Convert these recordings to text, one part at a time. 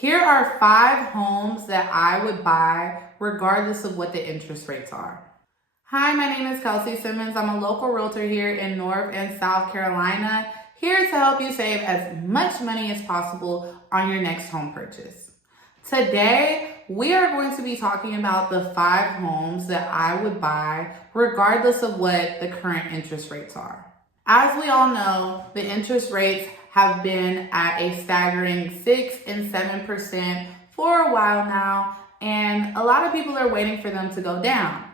Here are 5 homes that I would buy regardless of what the interest rates are. Hi, my name is Kelsey Simmons. I'm a local realtor here in North and South Carolina, here to help you save as much money as possible on your next home purchase. Today, we are going to be talking about the 5 homes that I would buy regardless of what the current interest rates are. As we all know, the interest rates have been at a staggering 6 and 7% for a while now, and a lot of people are waiting for them to go down.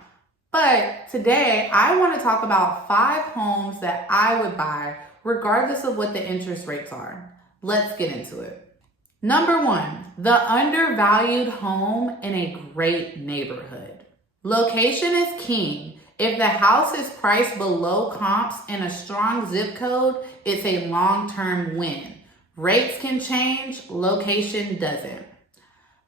But today, I want to talk about 5 homes that I would buy regardless of what the interest rates are. Let's get into it. Number 1, the undervalued home in a great neighborhood. Location is king. If the house is priced below comps in a strong zip code, it's a long-term win. Rates can change, location doesn't.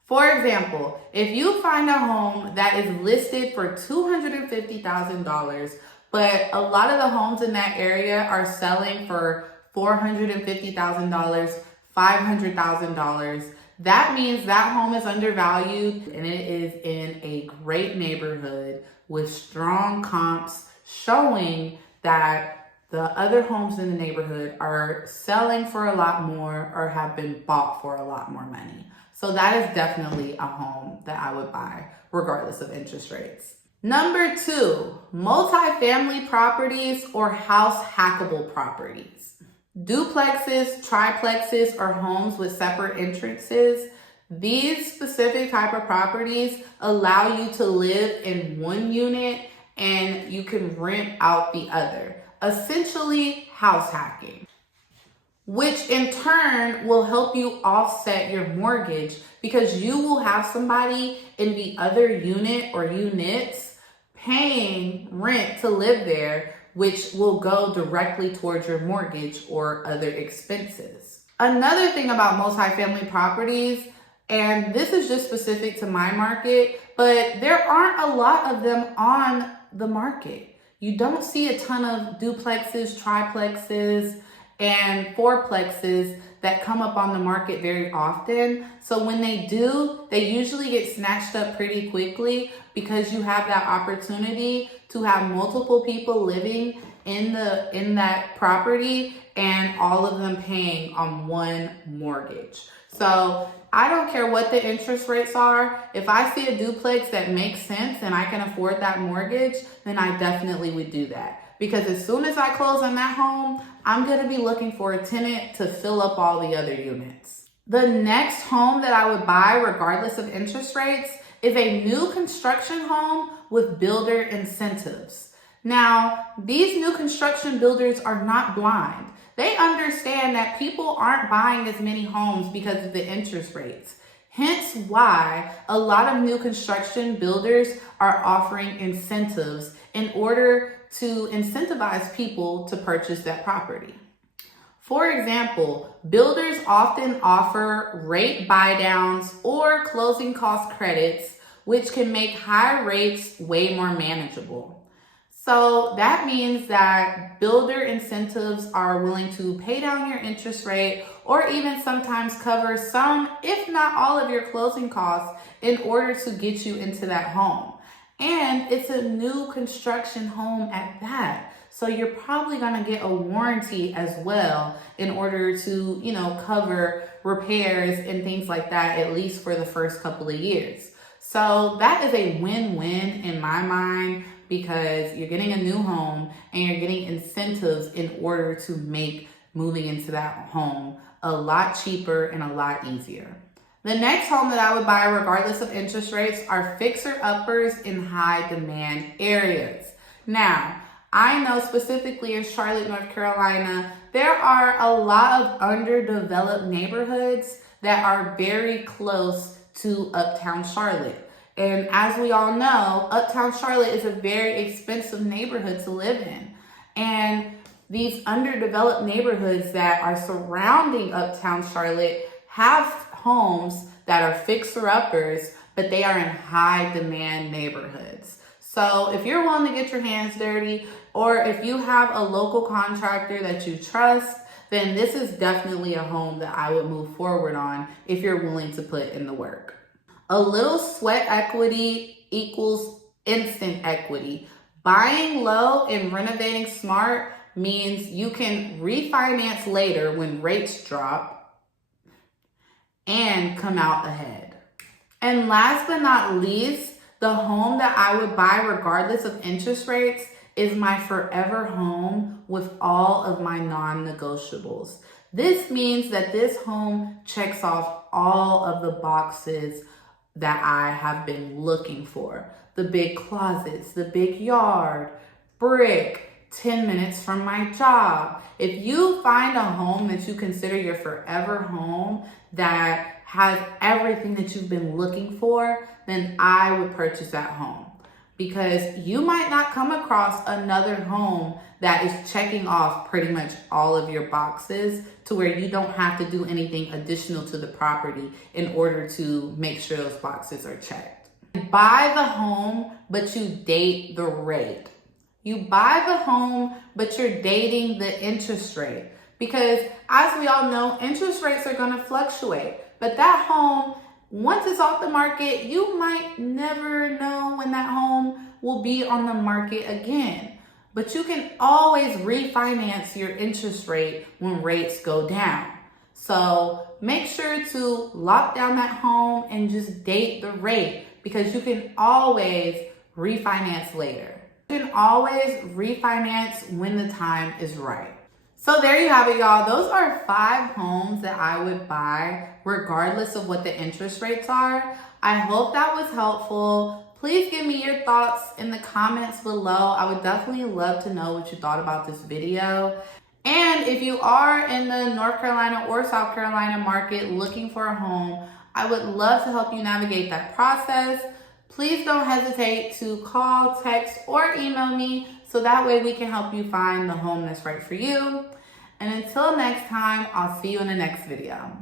For example, if you find a home that is listed for $250,000, but a lot of the homes in that area are selling for $450,000, $500,000, that means that home is undervalued and it is in a great neighborhood with strong comps showing that the other homes in the neighborhood are selling for a lot more or have been bought for a lot more money. So that is definitely a home that I would buy regardless of interest rates. Number 2, multifamily properties or house hackable properties. Duplexes, triplexes, or homes with separate entrances. These specific type of properties allow you to live in one unit and you can rent out the other. Essentially, house hacking, which in turn will help you offset your mortgage because you will have somebody in the other unit or units paying rent to live there, which will go directly towards your mortgage or other expenses. Another thing about multifamily properties, and this is just specific to my market, but there aren't a lot of them on the market. You don't see a ton of duplexes, triplexes, and fourplexes that come up on the market very often. So when they do, they usually get snatched up pretty quickly because you have that opportunity to have multiple people living in that property and all of them paying on one mortgage. So I don't care what the interest rates are. If I see a duplex that makes sense and I can afford that mortgage, then I definitely would do that. Because as soon as I close on that home, I'm going to be looking for a tenant to fill up all the other units. The next home that I would buy, regardless of interest rates, is a new construction home with builder incentives. Now, these new construction builders are not blind. They understand that people aren't buying as many homes because of the interest rates. Hence why a lot of new construction builders are offering incentives in order to incentivize people to purchase that property. For example, builders often offer rate buydowns or closing cost credits, which can make high rates way more manageable. So that means that builder incentives are willing to pay down your interest rate or even sometimes cover some, if not all of your closing costs in order to get you into that home. And it's a new construction home at that. So you're probably going to get a warranty as well in order to, cover repairs and things like that, at least for the first couple of years. So that is a win-win in my mind because you're getting a new home and you're getting incentives in order to make moving into that home a lot cheaper and a lot easier. The next home that I would buy, regardless of interest rates, are fixer-uppers in high-demand areas. Now, I know specifically in Charlotte, North Carolina, there are a lot of underdeveloped neighborhoods that are very close to Uptown Charlotte. And as we all know, Uptown Charlotte is a very expensive neighborhood to live in. And these underdeveloped neighborhoods that are surrounding Uptown Charlotte have homes that are fixer-uppers, but they are in high-demand neighborhoods. So if you're willing to get your hands dirty, or if you have a local contractor that you trust then this is definitely a home that I would move forward on if you're willing to put in the work. A little sweat equity equals instant equity. Buying low and renovating smart means you can refinance later when rates drop and come out ahead. And last but not least, the home that I would buy regardless of interest rates is my forever home with all of my non-negotiables. This means that this home checks off all of the boxes that I have been looking for. The big closets, the big yard, brick, 10 minutes from my job. If you find a home that you consider your forever home that has everything that you've been looking for, then I would purchase that home. Because you might not come across another home that is checking off pretty much all of your boxes to where you don't have to do anything additional to the property in order to make sure those boxes are checked. Buy the home, but you date the rate. You buy the home, but you're dating the interest rate. Because as we all know, interest rates are going to fluctuate. But that home, once it's off the market, you might never know when that home will be on the market again. But you can always refinance your interest rate when rates go down. So make sure to lock down that home and just date the rate, because you can always refinance later. You can always refinance when the time is right. So there you have it, y'all. Those are 5 homes that I would buy regardless of what the interest rates are. I hope that was helpful. Please give me your thoughts in the comments below. I would definitely love to know what you thought about this video. And if you are in the North Carolina or South Carolina market looking for a home, I would love to help you navigate that process. Please don't hesitate to call, text, or email me so that way we can help you find the home that's right for you. And until next time, I'll see you in the next video.